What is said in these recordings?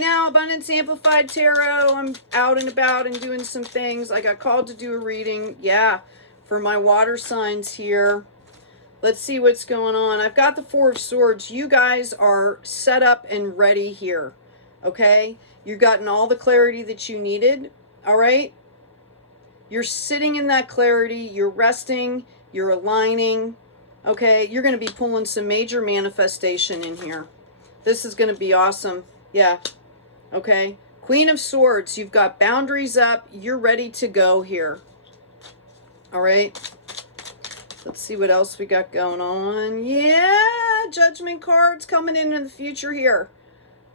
Now, Abundance Amplified Tarot, I'm out and about and doing some things. I got called to do a reading, yeah, for my water signs here. Let's see what's going on. I've got the Four of Swords. You guys are set up and ready here, okay? You've gotten all the clarity that you needed, all right? You're sitting in that clarity. You're resting. You're aligning, okay? You're going to be pulling some major manifestation in here. This is going to be awesome, yeah. Okay, Queen of Swords, you've got boundaries up. You're ready to go here. All right. Let's see what else we got going on. Yeah, Judgment cards coming in the future here.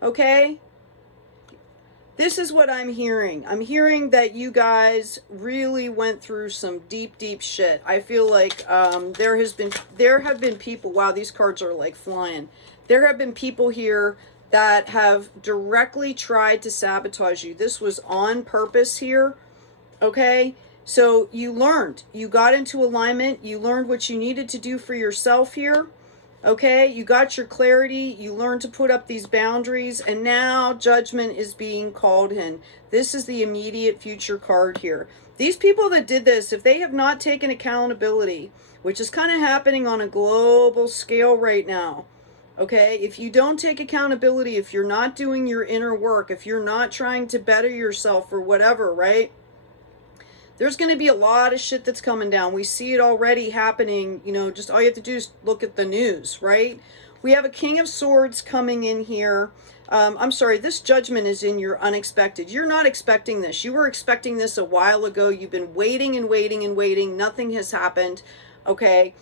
Okay. This is what I'm hearing. I'm hearing that you guys really went through some deep, deep shit. I feel like there have been people. Wow, these cards are like flying. There have been people here that have directly tried to sabotage you. This was on purpose here, okay? So you learned. You got into alignment. You learned what you needed to do for yourself here, okay? You got your clarity. You learned to put up these boundaries, and now judgment is being called in. This is the immediate future card here. These people that did this, if they have not taken accountability, which is kind of happening on a global scale right now, okay, if you don't take accountability, if you're not doing your inner work, if you're not trying to better yourself or whatever, right, there's going to be a lot of shit that's coming down. We see it already happening. You know, just all you have to do is look at the news, right? We have a King of Swords coming in here. I'm sorry, this judgment is in your unexpected. You're not expecting this. You were expecting this a while ago. You've been waiting and waiting and waiting. Nothing has happened, okay?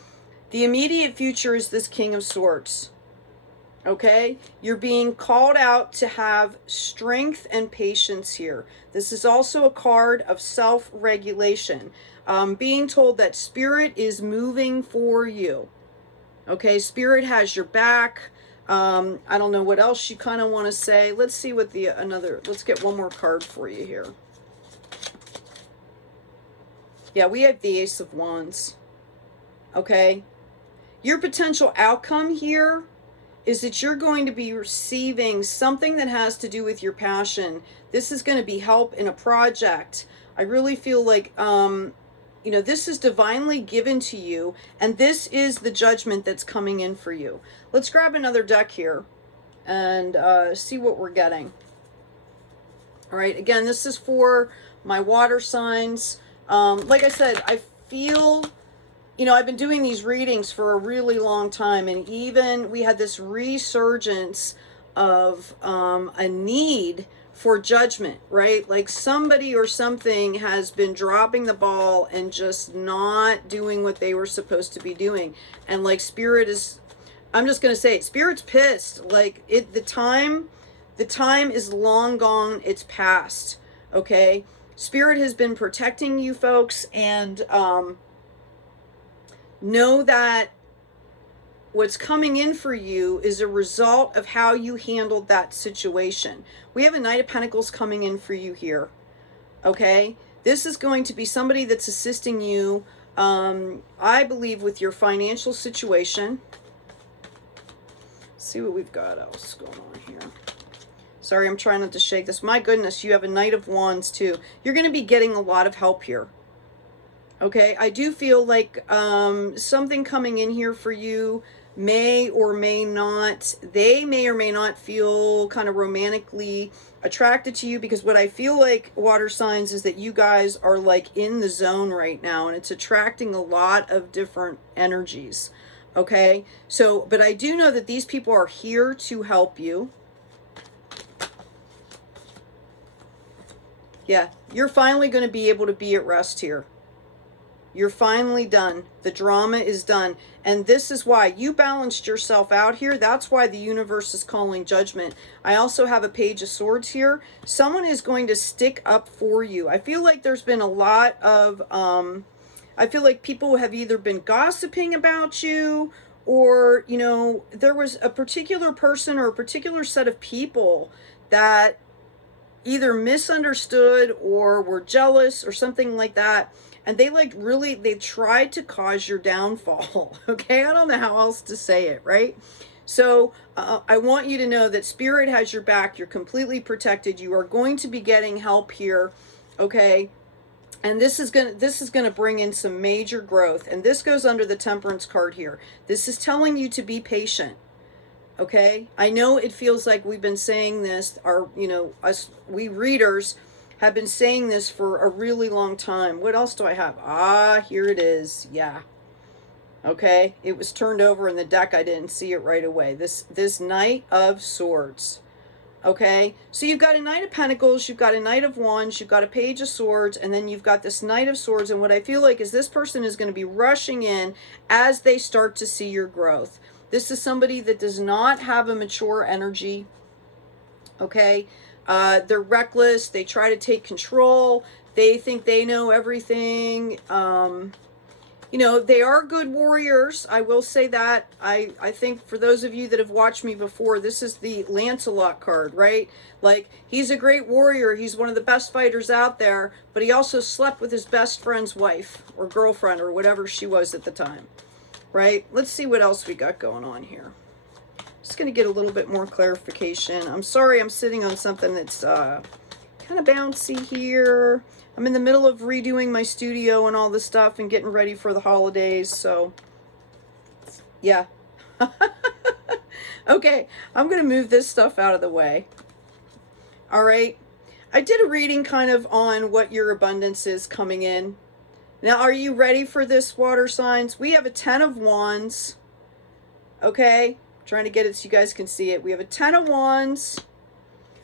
The immediate future is this King of Swords. Okay, you're being called out to have strength and patience here. This is also a card of self-regulation. Being told that spirit is moving for you. Okay, spirit has your back. I don't know what else you kind of want to say. Let's see what let's get one more card for you here. Yeah, we have the Ace of Wands. Okay, your potential outcome here is that you're going to be receiving something that has to do with your passion. This is going to be help in a project. I really feel like, you know, this is divinely given to you, and this is the judgment that's coming in for you. Let's grab another deck here and see what we're getting. All right, again, this is for my water signs. Like I said, I feel... You know, I've been doing these readings for a really long time, and even we had this resurgence of a need for judgment, right? Like somebody or something has been dropping the ball and just not doing what they were supposed to be doing. And like spirit is, I'm just going to say it, spirit's pissed. Like the time is long gone. It's past. Okay. Spirit has been protecting you folks, and, know that what's coming in for you is a result of how you handled that situation. We have a Knight of Pentacles coming in for you here. Okay? This is going to be somebody that's assisting you, I believe, with your financial situation. Let's see what we've got else going on here. Sorry, I'm trying not to shake this. My goodness, you have a Knight of Wands too. You're going to be getting a lot of help here. Okay, I do feel like something coming in here for you may or may not, they may or may not feel kind of romantically attracted to you, because what I feel like, water signs, is that you guys are like in the zone right now, and it's attracting a lot of different energies. Okay, so, but I do know that these people are here to help you. Yeah, you're finally going to be able to be at rest here. You're finally done. The drama is done. And this is why you balanced yourself out here. That's why the universe is calling judgment. I also have a Page of Swords here. Someone is going to stick up for you. I feel like there's been a lot of, I feel like people have either been gossiping about you, or, you know, there was a particular person or a particular set of people that either misunderstood or were jealous or something like that. And they like they tried to cause your downfall. Okay, I don't know how else to say it, right? So I want you to know that Spirit has your back. You're completely protected. You are going to be getting help here, okay? And this is gonna bring in some major growth. And this goes under the Temperance card here. This is telling you to be patient. Okay? I know it feels like we've been saying this, we readers have been saying this for a really long time. What else do I have? Ah, here it is. Yeah. Okay? It was turned over in the deck. I didn't see it right away. This Knight of Swords. Okay, so you've got a Knight of Pentacles, you've got a Knight of Wands, you've got a Page of Swords, and then you've got this Knight of Swords. And what I feel like is this person is going to be rushing in as they start to see your growth. This is somebody that does not have a mature energy. Okay, they're reckless. They try to take control. They think they know everything. You know, they are good warriors. I will say that. I think for those of you that have watched me before, this is the Lancelot card, right? Like, he's a great warrior. He's one of the best fighters out there, but he also slept with his best friend's wife or girlfriend or whatever she was at the time, right? Let's see what else we got going on here. Just going to get a little bit more clarification. I'm sorry I'm sitting on something that's kind of bouncy here. I'm in the middle of redoing my studio and all this stuff and getting ready for the holidays, so yeah. Okay, I'm going to move this stuff out of the way. All right. I did a reading kind of on what your abundance is coming in. Now, are you ready for this, water signs? We have a 10 of Wands. Okay, I'm trying to get it so you guys can see it. We have a 10 of Wands.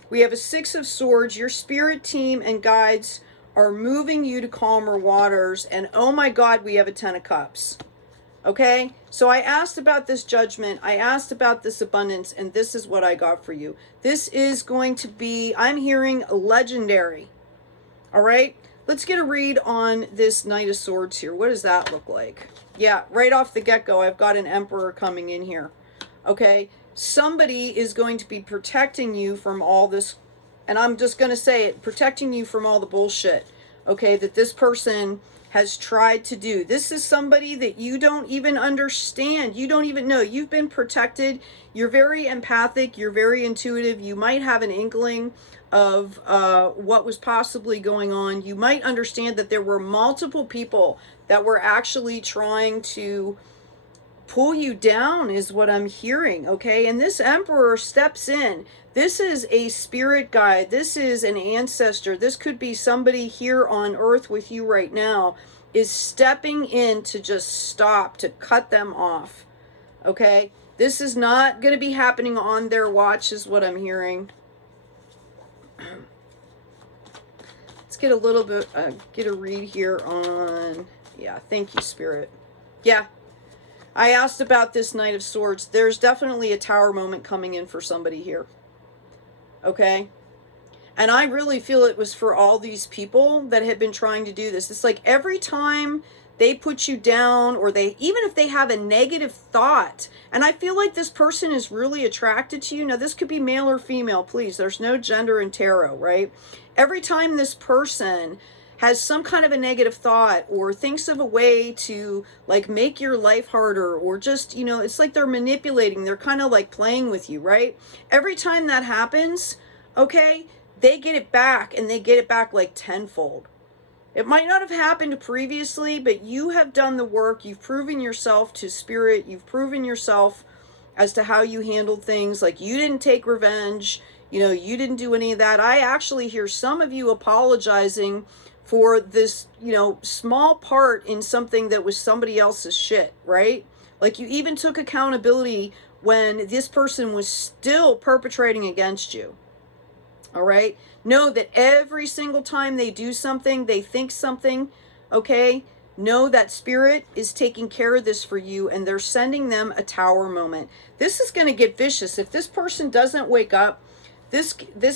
We have a 6 of Swords. Your spirit team and guides are moving you to calmer waters. And oh my God, we have a 10 of Cups. Okay, so I asked about this judgment. I asked about this abundance, and this is what I got for you. This is going to be, I'm hearing, legendary. All right, let's get a read on this Knight of Swords here. What does that look like? Yeah, right off the get-go, I've got an Emperor coming in here. Okay, somebody is going to be protecting you from all this, and I'm just going to say it, protecting you from all the bullshit, okay, that this person has tried to do. This is somebody that you don't even understand. You don't even know. You've been protected. You're very empathic. You're very intuitive. You might have an inkling of what was possibly going on. You might understand that there were multiple people that were actually trying to pull you down, is what I'm hearing, okay? And this Emperor steps in. This is a spirit guide. This is an ancestor. This could be somebody here on earth with you right now, is stepping in to just stop, to cut them off, okay? This is not going to be happening on their watch, is what I'm hearing. Let's get a little bit, get a read here on, yeah, thank you, Spirit. Yeah. I asked about this Knight of Swords. There's definitely a tower moment coming in for somebody here. Okay? And I really feel it was for all these people that had been trying to do this. It's like every time they put you down, or they, even if they have a negative thought, and I feel like this person is really attracted to you. Now, this could be male or female, please. There's no gender in tarot, right? Every time this person has some kind of a negative thought or thinks of a way to like make your life harder, or just, you know, it's like they're manipulating, they're kind of like playing with you, right? Every time that happens, okay, they get it back, and they get it back like tenfold. It might not have happened previously, but you have done the work. You've proven yourself to Spirit. You've proven yourself as to how you handled things. Like, you didn't take revenge. You know, you didn't do any of that. I actually hear some of you apologizing for this, you know, small part in something that was somebody else's shit, right? Like, you even took accountability when this person was still perpetrating against you. All right? Know that every single time they do something, they think something, okay? Know that Spirit is taking care of this for you, and they're sending them a tower moment. This is going to get vicious. If this person doesn't wake up, this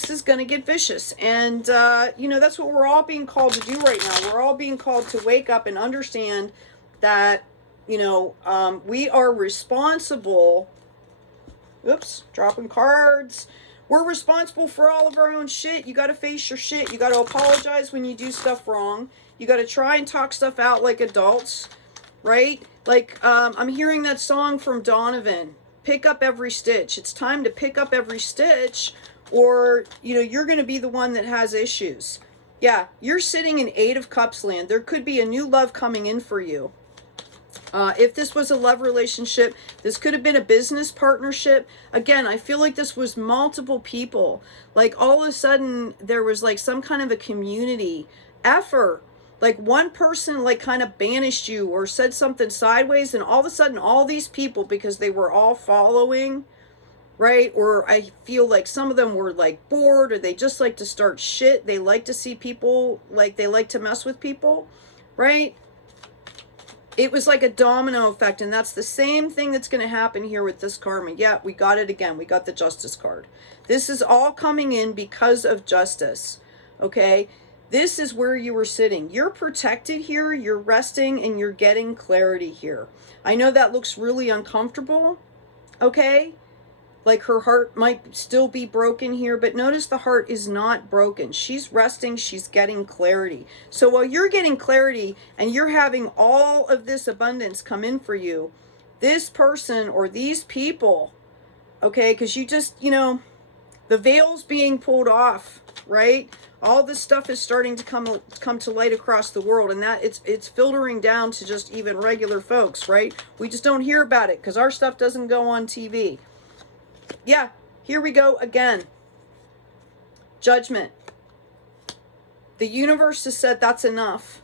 is going to get vicious. And, you know, that's what we're all being called to do right now. We're all being called to wake up and understand that, you know, we are responsible. Oops, dropping cards. We're responsible for all of our own shit. You got to face your shit. You got to apologize when you do stuff wrong. You got to try and talk stuff out like adults, right? Like, I'm hearing that song from Donovan. pick up every stitch. It's time to pick up every stitch, or, you know, you're going to be the one that has issues. Yeah, you're sitting in 8 of Cups land. There could be a new love coming in for you. If this was a love relationship, this could have been a business partnership. Again, I feel like this was multiple people. Like all of a sudden there was like some kind of a community effort. Like one person like kind of banished you or said something sideways, and all of a sudden all these people, because they were all following, right? Or I feel like some of them were like bored, or they just like to start shit. They like to see people, like they like to mess with people, right? It was like a domino effect, and that's the same thing that's going to happen here with this karma. Yeah, we got it again. We got the Justice card. This is all coming in because of justice, okay? This is where you were sitting. You're protected here, you're resting, and you're getting clarity here. I know that looks really uncomfortable, okay? Like her heart might still be broken here, but notice the heart is not broken. She's resting, she's getting clarity. So while you're getting clarity and you're having all of this abundance come in for you, this person or these people, okay, because you just, you know, the veil's being pulled off, right? All this stuff is starting to come to light across the world, and that it's filtering down to just even regular folks, right? We just don't hear about it because our stuff doesn't go on TV. Yeah, here we go again. Judgment. The universe has said that's enough.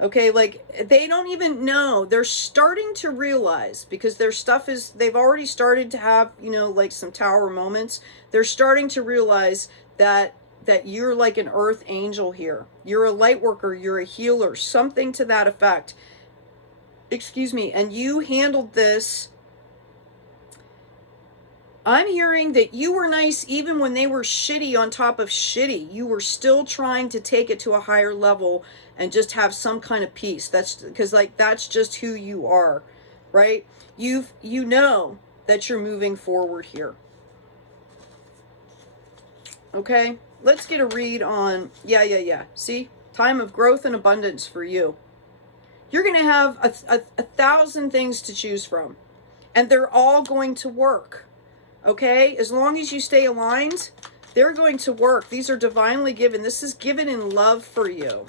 Okay, like they don't even know. They're starting to realize, because their stuff is, they've already started to have, you know, like some tower moments. They're starting to realize that you're like an earth angel here. You're a light worker, you're a healer, something to that effect. Excuse me, and you handled this. I'm hearing that you were nice even when they were shitty on top of shitty. You were still trying to take it to a higher level and just have some kind of peace. That's because like that's just who you are, right? You know that you're moving forward here. Okay, let's get a read on, yeah. See, time of growth and abundance for you. You're going to have a 1,000 things to choose from, and they're all going to work. Okay, as long as you stay aligned, they're going to work. These are divinely given. This is given in love for you.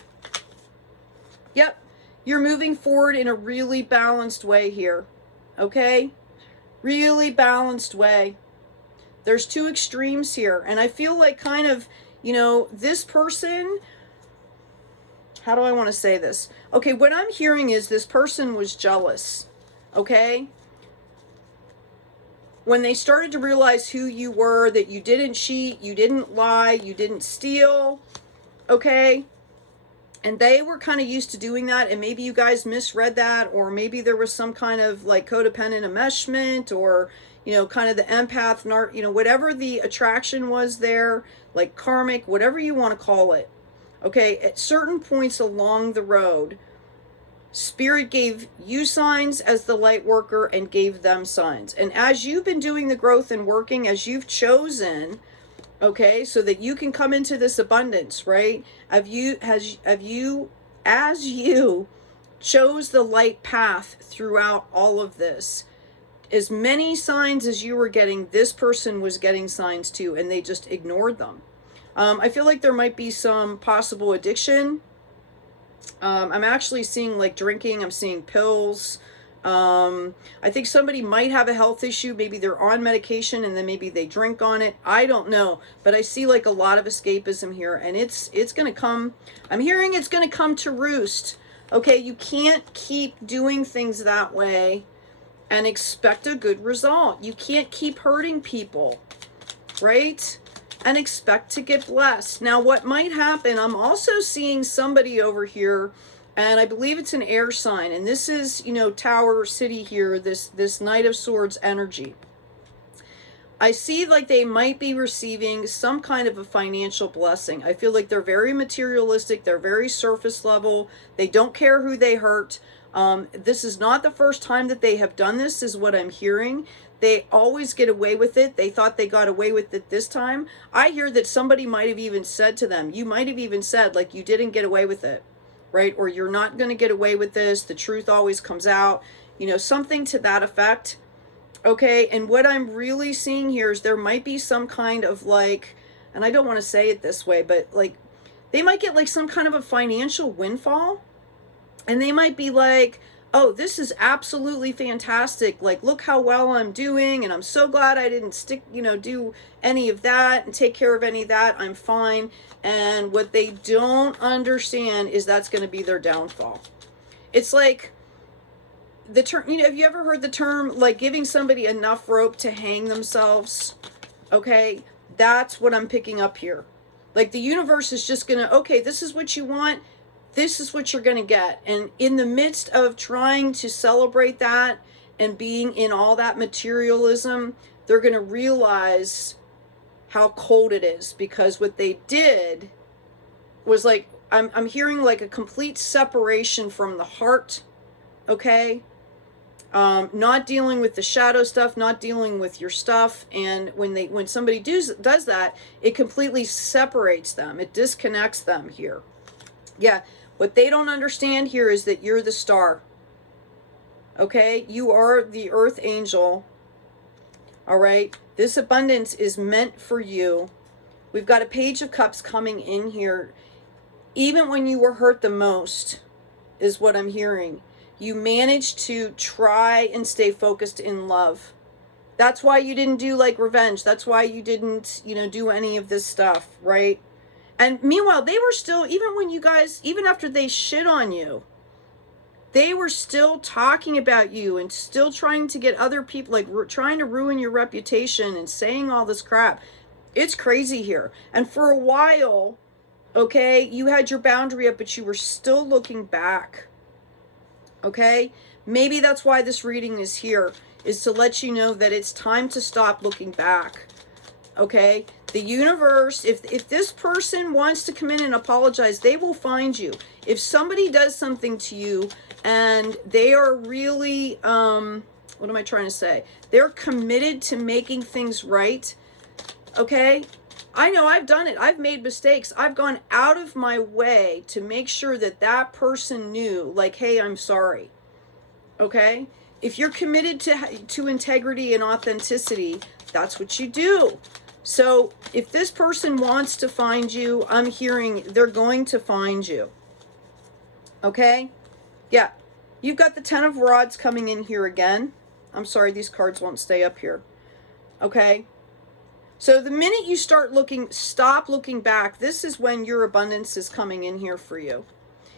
Yep, you're moving forward in a really balanced way here. Okay, really balanced way. There's 2 extremes here, and I feel like kind of, you know, this person, how do I want to say this? Okay, what I'm hearing is this person was jealous, okay? When they started to realize who you were, that you didn't cheat, you didn't lie, you didn't steal, okay? And they were kind of used to doing that, and maybe you guys misread that, or maybe there was some kind of like codependent enmeshment, or, you know, kind of the empath, you know, whatever the attraction was there, like karmic, whatever you want to call it, okay? At certain points along the road, Spirit gave you signs as the light worker and gave them signs. And as you've been doing the growth and working, as you've chosen, okay, so that you can come into this abundance, right? As you chose the light path throughout all of this, as many signs as you were getting, this person was getting signs too, and they just ignored them. I feel like there might be some possible addiction. I'm actually seeing like drinking. I'm seeing pills. I think somebody might have a health issue. Maybe they're on medication and then maybe they drink on it. I don't know. But I see like a lot of escapism here, and it's going to come. I'm hearing it's going to come to roost. Okay, you can't keep doing things that way and expect a good result. You can't keep hurting people, right? And expect to get blessed. Now, what might happen, I'm also seeing somebody over here, and I believe it's an air sign, and this is, you know, Tower City here, this Knight of Swords energy. I see like they might be receiving some kind of a financial blessing. I feel like they're very materialistic, they're very surface level, they don't care who they hurt. This is not the first time that they have done this, is what I'm hearing. They always get away with it. They thought they got away with it this time. I hear that somebody might have even said to them, you might have even said, like, you didn't get away with it, right? Or you're not going to get away with this. The truth always comes out. You know, something to that effect. Okay, and what I'm really seeing here is there might be some kind of like, and I don't want to say it this way, but like they might get like some kind of a financial windfall, and they might be like, oh, this is absolutely fantastic. Like, look how well I'm doing, and I'm so glad I didn't do any of that and take care of any of that. I'm fine. And what they don't understand is that's going to be their downfall. It's like the term, have you ever heard the term like giving somebody enough rope to hang themselves? Okay, that's what I'm picking up here. Like the universe is just gonna, okay, this is what you want, this is what you're gonna get. And in the midst of trying to celebrate that and being in all that materialism, they're gonna realize how cold it is, because what they did was like, I'm hearing like a complete separation from the heart. Okay, not dealing with the shadow stuff, not dealing with your stuff. And when somebody does that, it completely separates them. It disconnects them here. Yeah, what they don't understand here is that you're the star. Okay, you are the earth angel. All right, this abundance is meant for you. We've got a page of cups coming in here. Even when you were hurt the most is what I'm hearing. You managed to try and stay focused in love. That's why you didn't do like revenge. That's why you didn't, do any of this stuff, right? And meanwhile, they were still, even after they shit on you, they were still talking about you and still trying to get other people, like trying to ruin your reputation and saying all this crap. It's crazy here. And for a while, okay, you had your boundary up, but you were still looking back. Okay, maybe that's why this reading is here, is to let you know that it's time to stop looking back. Okay, the universe, if this person wants to come in and apologize, they will find you. If somebody does something to you and they are really, what am I trying to say? They're committed to making things right. Okay, I know I've done it. I've made mistakes. I've gone out of my way to make sure that that person knew, like, hey, I'm sorry. Okay? If you're committed to integrity and authenticity, that's what you do. So if this person wants to find you, I'm hearing they're going to find you. Okay? Yeah. You've got the 10 of Rods coming in here again. I'm sorry, these cards won't stay up here. Okay? So the minute you stop looking back, this is when your abundance is coming in here for you.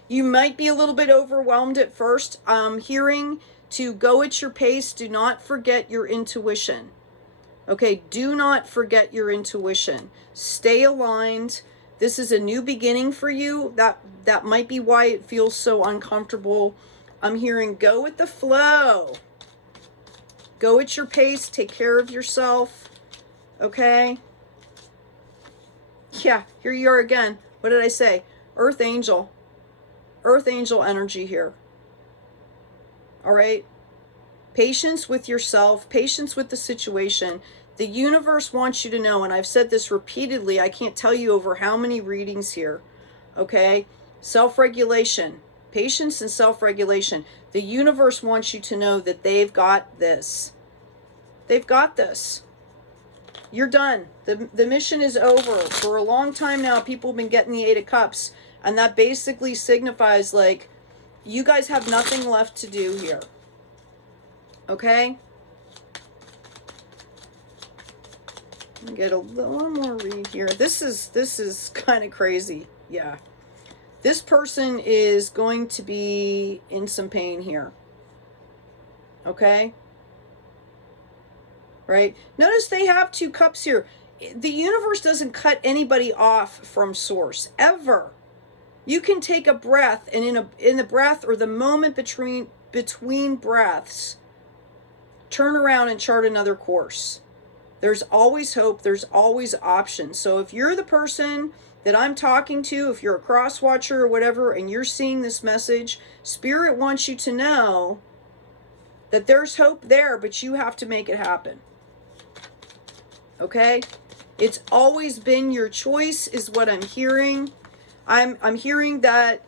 You might be a little bit overwhelmed at first. Hearing to go at your pace. Do not forget your intuition. Okay, do not forget your intuition. Stay aligned. This is a new beginning for you. That might be why it feels so uncomfortable. I'm hearing go with the flow. Go at your pace. Take care of yourself. Okay. Yeah, here you are again. What did I say? Earth angel. Earth angel energy here. All right. Patience with yourself. Patience with the situation. The universe wants you to know, and I've said this repeatedly. I can't tell you over how many readings here. Okay. Self-regulation. Patience and self-regulation. The universe wants you to know that they've got this. They've got this. You're done. The mission is over. For a long time now, people have been getting the 8 of Cups. And that basically signifies, like, you guys have nothing left to do here. Okay? Get a little more read here. This is kind of crazy. Yeah. This person is going to be in some pain here. Okay? Right? Notice they have 2 cups here. The universe doesn't cut anybody off from source, ever. You can take a breath, and in the breath or the moment between breaths, turn around and chart another course. There's always hope. There's always options. So if you're the person that I'm talking to, if you're a cross watcher or whatever, and you're seeing this message, Spirit wants you to know that there's hope there, but you have to make it happen. Okay? It's always been your choice, is what I'm hearing. I'm hearing that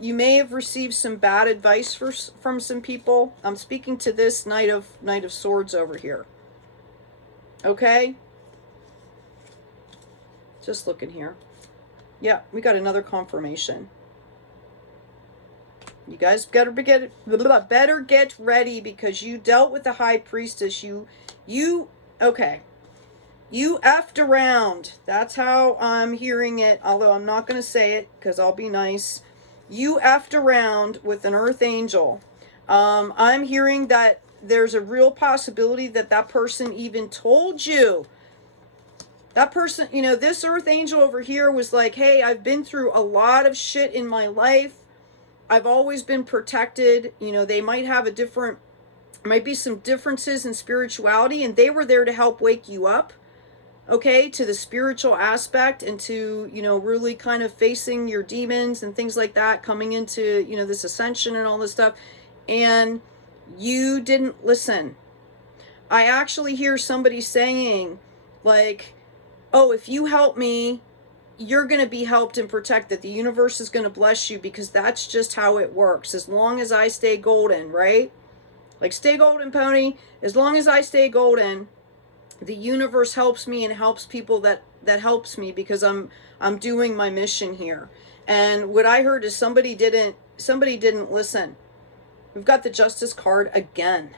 you may have received some bad advice from some people. I'm speaking to this Knight of Swords over here. Okay? Just looking here. Yeah, we got another confirmation. You guys better get ready, because you dealt with the High Priestess. Okay. You effed around. That's how I'm hearing it, although I'm not going to say it because I'll be nice. You effed around with an Earth Angel. I'm hearing that there's a real possibility that that person even told you. That person, you know, this Earth Angel over here was like, hey, I've been through a lot of shit in my life. I've always been protected. You know, they might have might be some differences in spirituality, and they were there to help wake you up, okay, to the spiritual aspect, and to, you know, really kind of facing your demons and things like that, coming into, you know, this ascension and all this stuff. And you didn't listen. I actually hear somebody saying, like, oh, if you help me, you're going to be helped and protected. The universe is going to bless you, because that's just how it works. As long as I stay golden, right? Like, stay golden, pony. As long as I stay golden, the universe helps me and helps people that helps me, because I'm doing my mission here. And what I heard is somebody didn't listen. We've got the Justice card again.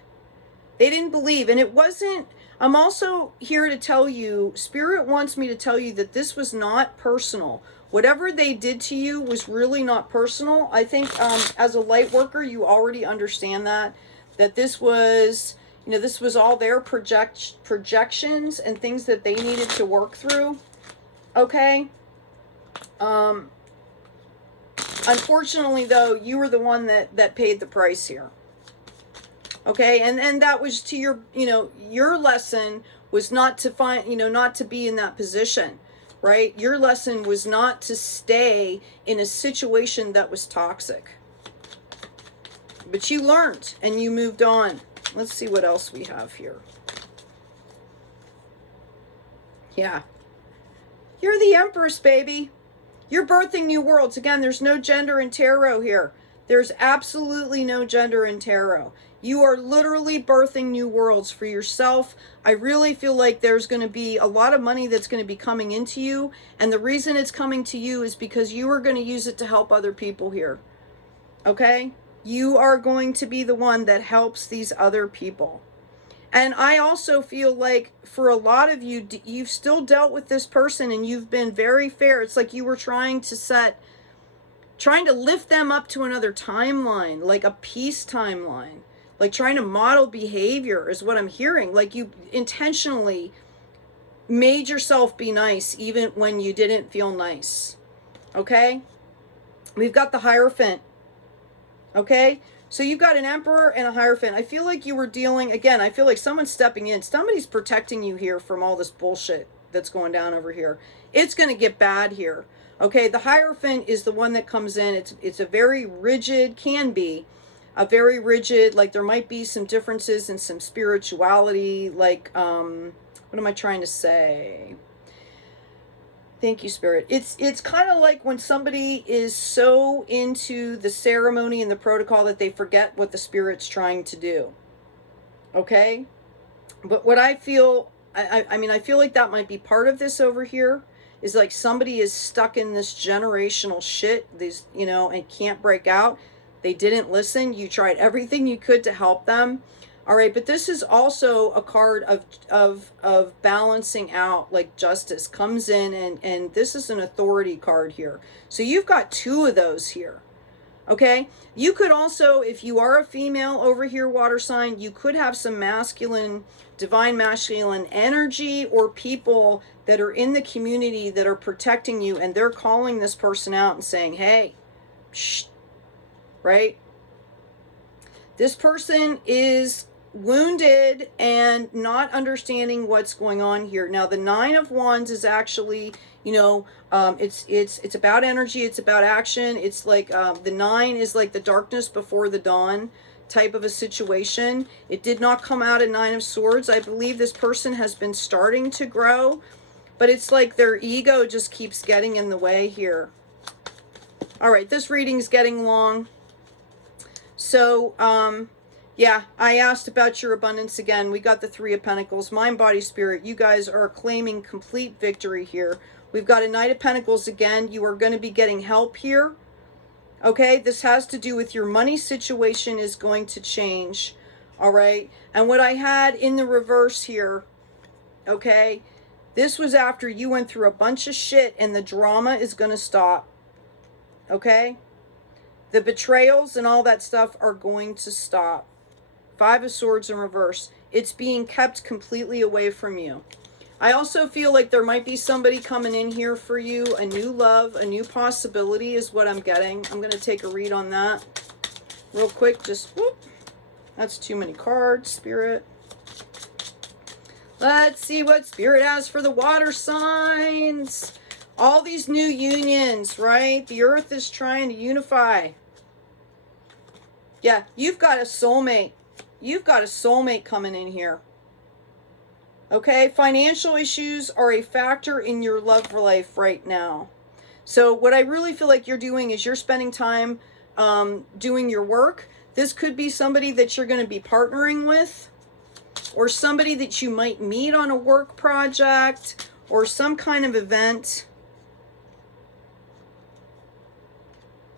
They didn't believe, and it wasn't. I'm also here to tell you, Spirit wants me to tell you that this was not personal. Whatever they did to you was really not personal. I think as a light worker, you already understand that this was, you know, this was all their projections and things that they needed to work through. Okay? Unfortunately, though, you were the one that paid the price here. Okay, and that was to your, you know, your lesson was not to find, you know, not to be in that position, right? Your lesson was not to stay in a situation that was toxic. But you learned and you moved on. Let's see what else we have here. Yeah. You're the Empress, baby. You're birthing new worlds. Again, there's no gender in tarot here. There's absolutely no gender in tarot. You are literally birthing new worlds for yourself. I really feel like there's going to be a lot of money that's going to be coming into you. And the reason it's coming to you is because you are going to use it to help other people here. Okay? You are going to be the one that helps these other people. And I also feel like for a lot of you, you've still dealt with this person and you've been very fair. It's like you were trying to lift them up to another timeline, like a peace timeline. Like trying to model behavior is what I'm hearing. Like you intentionally made yourself be nice even when you didn't feel nice. Okay? We've got the Hierophant. Okay? So you've got an Emperor and a Hierophant. I feel like you were dealing, again, I feel like someone's stepping in. Somebody's protecting you here from all this bullshit that's going down over here. It's going to get bad here. Okay? The Hierophant is the one that comes in. It's a very rigid, can be, a very rigid, like there might be some differences in some spirituality, like, what am I trying to say? Thank you, Spirit. It's kind of like when somebody is so into the ceremony and the protocol that they forget what the Spirit's trying to do. Okay? But what I feel, I mean, I feel like that might be part of this over here, is like somebody is stuck in this generational shit, these, you know, and can't break out. They didn't listen. You tried everything you could to help them. All right, but this is also a card of balancing out, like justice comes in, and this is an authority card here. So you've got two of those here. Okay? You could also, if you are a female over here, water sign, you could have some masculine, divine masculine energy, or people that are in the community that are protecting you, and they're calling this person out and saying, hey, shh. Right? This person is wounded and not understanding what's going on here. Now, the Nine of Wands is actually, you know, it's about energy. It's about action. It's like the nine is like the darkness before the dawn type of a situation. It did not come out a Nine of Swords. I believe this person has been starting to grow, but it's like their ego just keeps getting in the way here. All right, this reading's getting long. So, yeah, I asked about your abundance again. We got the Three of Pentacles, mind, body, spirit. You guys are claiming complete victory here. We've got a Knight of Pentacles again. You are going to be getting help here. Okay, this has to do with your money situation is going to change. All right, and what I had in the reverse here, okay, this was after you went through a bunch of shit and the drama is going to stop. Okay, the betrayals and all that stuff are going to stop. Five of Swords in reverse. It's being kept completely away from you. I also feel like there might be somebody coming in here for you. A new love, a new possibility is what I'm getting. I'm going to take a read on that real quick. Just whoop. That's too many cards, Spirit. Let's see what Spirit has for the water signs. All these new unions, right? The earth is trying to unify. Yeah, you've got a soulmate. You've got a soulmate coming in here. Okay, financial issues are a factor in your love life right now. So what I really feel like you're doing is you're spending time doing your work. This could be somebody that you're going to be partnering with, or somebody that you might meet on a work project or some kind of event.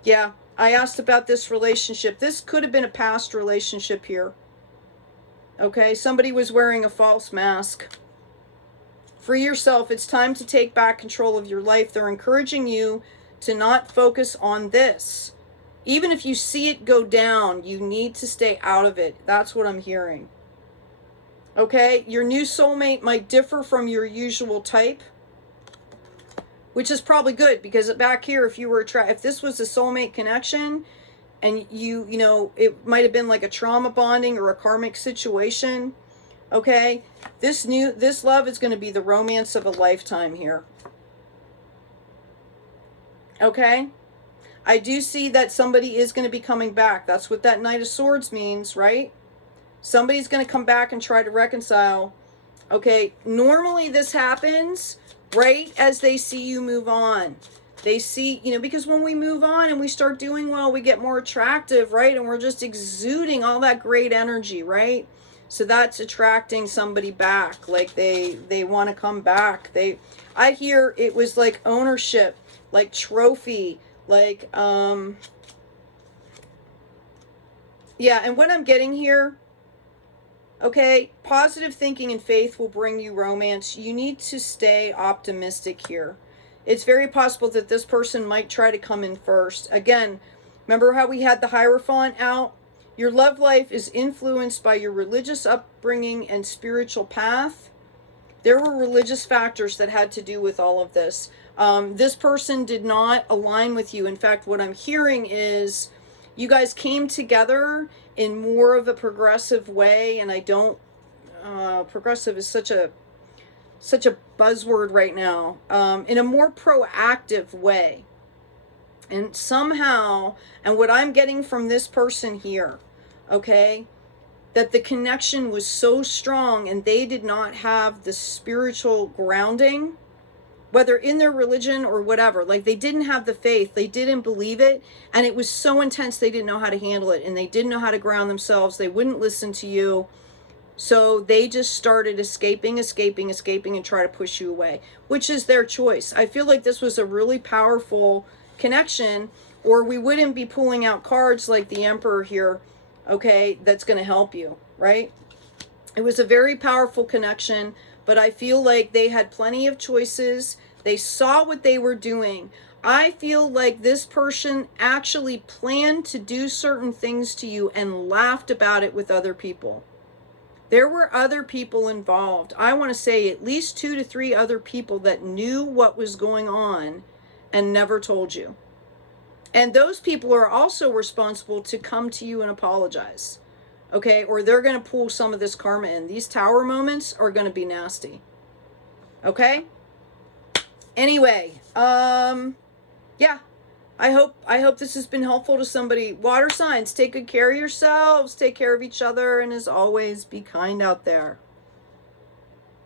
Yeah, I asked about this relationship. This could have been a past relationship here. Okay, somebody was wearing a false mask. Free yourself. It's time to take back control of your life. They're encouraging you to not focus on this. Even if you see it go down, you need to stay out of it. That's what I'm hearing. Okay, your new soulmate might differ from your usual type, which is probably good, because back here, if you were if this was a soulmate connection, and you know, it might have been like a trauma bonding or a karmic situation. Okay, this love is going to be the romance of a lifetime here. Okay, I do see that somebody is going to be coming back. That's what that Knight of Swords means, right? Somebody's going to come back and try to reconcile. Okay, normally this happens right as they see you move on. They see, you know, because when we move on and we start doing well, we get more attractive, right? And we're just exuding all that great energy, right? So that's attracting somebody back. Like they want to come back. I hear it was like ownership, like trophy, like, yeah. And what I'm getting here, okay, positive thinking and faith will bring you romance. You need to stay optimistic here. It's very possible that this person might try to come in first. Again, remember how we had the Hierophant out? Your love life is influenced by your religious upbringing and spiritual path. There were religious factors that had to do with all of this. This person did not align with you. In fact, what I'm hearing is you guys came together in more of a progressive way, and I don't, progressive is such a buzzword right now, in a more proactive way. And somehow, and what I'm getting from this person here, okay, that the connection was so strong and they did not have the spiritual grounding, whether in their religion or whatever. Like, they didn't have the faith, they didn't believe it, and it was so intense they didn't know how to handle it, and they didn't know how to ground themselves. They wouldn't listen to you. So they just started escaping and try to push you away, which is their choice. I feel like this was a really powerful connection, or we wouldn't be pulling out cards like the Emperor here, okay, that's going to help you, right? It was a very powerful connection, but I feel like they had plenty of choices. They saw what they were doing. I feel like this person actually planned to do certain things to you and laughed about it with other people. There were other people involved. I want to say at least 2 to 3 other people that knew what was going on and never told you. And those people are also responsible to come to you and apologize. Okay, or they're going to pull some of this karma in. These tower moments are going to be nasty. Okay? Anyway, yeah. I hope this has been helpful to somebody. Water signs, take good care of yourselves, take care of each other, and as always, be kind out there.